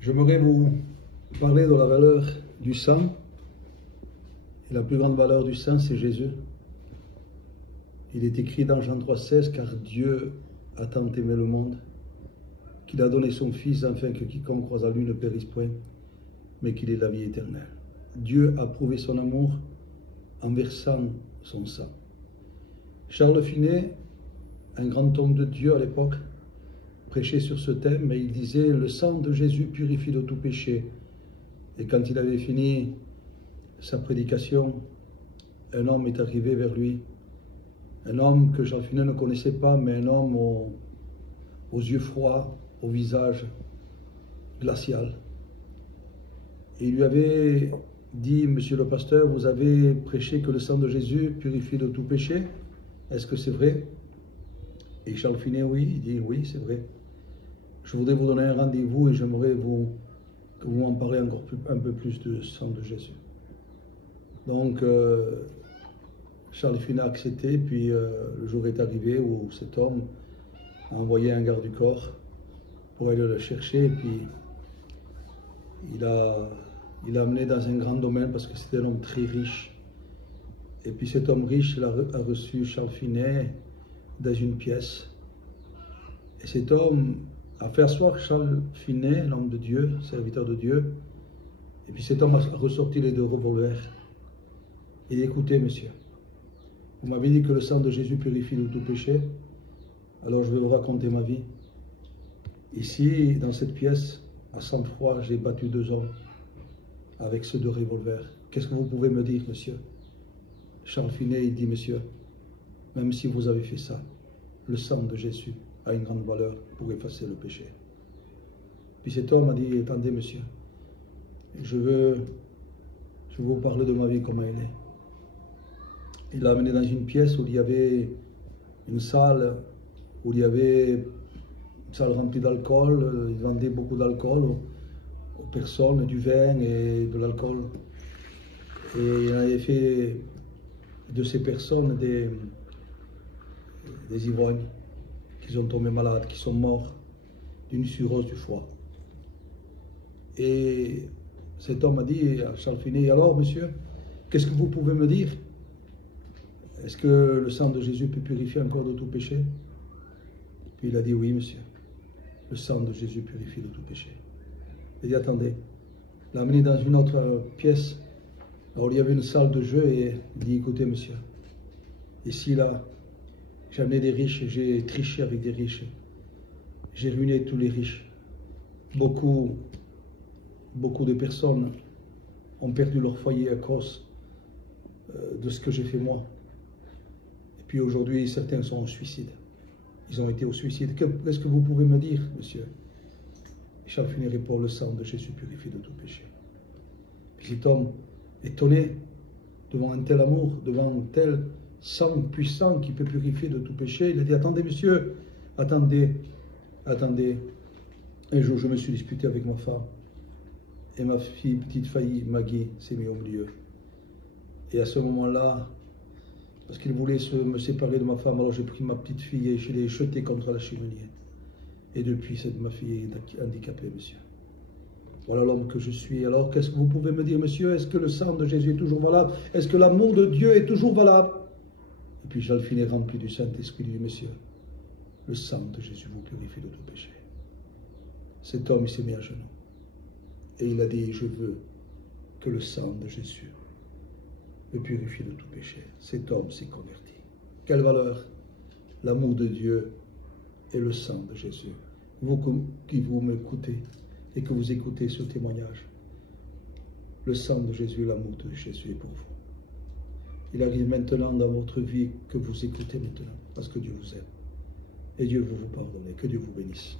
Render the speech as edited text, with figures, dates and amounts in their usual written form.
J'aimerais vous parler de la valeur du sang. Et la plus grande valeur du sang, c'est Jésus. Il est écrit dans Jean 3,16, car Dieu a tant aimé le monde, qu'il a donné son Fils, afin que quiconque croise en lui ne périsse point, mais qu'il ait la vie éternelle. Dieu a prouvé son amour en versant son sang. Charles Finet, un grand homme de Dieu à l'époque, prêchait sur ce thème, et il disait « Le sang de Jésus purifie de tout péché ». Et quand il avait fini sa prédication, un homme est arrivé vers lui, un homme que Charles Finet ne connaissait pas, mais un homme aux yeux froids, au visage glacial. Et il lui avait dit « Monsieur le pasteur, vous avez prêché que le sang de Jésus purifie de tout péché. Est-ce que c'est vrai ?» Et Charles Finet, oui, il dit « Oui, c'est vrai. Je voudrais vous donner un rendez-vous et j'aimerais que vous m'en parlez encore un peu plus du sang de Jésus. » Donc, Charles Finet a accepté, puis le jour est arrivé où cet homme a envoyé un garde du corps pour aller le chercher, et puis il l'a amené dans un grand domaine parce que c'était un homme très riche. Et puis cet homme riche a reçu Charles Finet dans une pièce. Et cet homme a fait asseoir Charles Finet, l'homme de Dieu, serviteur de Dieu. Et puis cet homme a ressorti les deux revolvers. Il dit « Écoutez, monsieur, vous m'avez dit que le sang de Jésus purifie de tout péché. Alors je vais vous raconter ma vie. Ici, dans cette pièce, à sang-froid, j'ai battu 2 hommes avec ces 2 revolvers. Qu'est-ce que vous pouvez me dire, monsieur ?» Charles Finet, il dit « Monsieur, même si vous avez fait ça, le sang de Jésus a une grande valeur pour effacer le péché. » Puis cet homme a dit « Attendez, monsieur, je veux vous parler de ma vie, comment elle est. » Il l'a amené dans une pièce où il y avait une salle, où il y avait une salle remplie d'alcool. Il vendait beaucoup d'alcool aux personnes, du vin et de l'alcool. Et il avait fait de ces personnes des ivrognes qui sont tombés malades, qui sont morts d'une cirrhose du foie. Et cet homme a dit à Charles Finet « Alors, monsieur, qu'est-ce que vous pouvez me dire? Est-ce que le sang de Jésus peut purifier encore de tout péché ?» Puis il a dit « Oui, monsieur, le sang de Jésus purifie de tout péché. » Il a dit « Attendez. » Il l'a amené dans une autre pièce. Alors il y avait une salle de jeu et il dit « Écoutez, monsieur, ici, là, j'ai amené des riches, j'ai triché avec des riches. J'ai ruiné tous les riches. Beaucoup de personnes ont perdu leur foyer à cause de ce que j'ai fait moi. Et puis aujourd'hui, certains sont au suicide. Ils ont été au suicide. Qu'est-ce que vous pouvez me dire, monsieur? » Charles Finet répond « Le sang de Jésus purifie de tout péché. » Puis cet homme, étonné devant un tel amour, devant un tel sang puissant qui peut purifier de tout péché, il a dit « Attendez, monsieur, attendez. » Un jour, je me suis disputé avec ma femme. Et ma fille, petite faillie, Maggie, s'est mise au milieu. Et à ce moment-là, parce qu'il voulait me séparer de ma femme, alors j'ai pris ma petite fille et je l'ai jetée contre la cheminée. Et depuis, ma fille est handicapée, monsieur. Voilà l'homme que je suis. Alors, qu'est-ce que vous pouvez me dire, monsieur? Est-ce que le sang de Jésus est toujours valable? Est-ce que l'amour de Dieu est toujours valable? Et puis, Charles Finet, rempli du Saint-Esprit, dit, monsieur, le sang de Jésus vous purifie de tout péché. Cet homme, il s'est mis à genoux. Et il a dit, je veux que le sang de Jésus me purifie de tout péché. Cet homme s'est converti. Quelle valeur? L'amour de Dieu et le sang de Jésus. Vous qui vous m'écoutez et que vous écoutez ce témoignage, le sang de Jésus, l'amour de Jésus est pour vous. Il arrive maintenant dans votre vie que vous écoutez maintenant, parce que Dieu vous aime. Et Dieu veut vous pardonner. Que Dieu vous bénisse.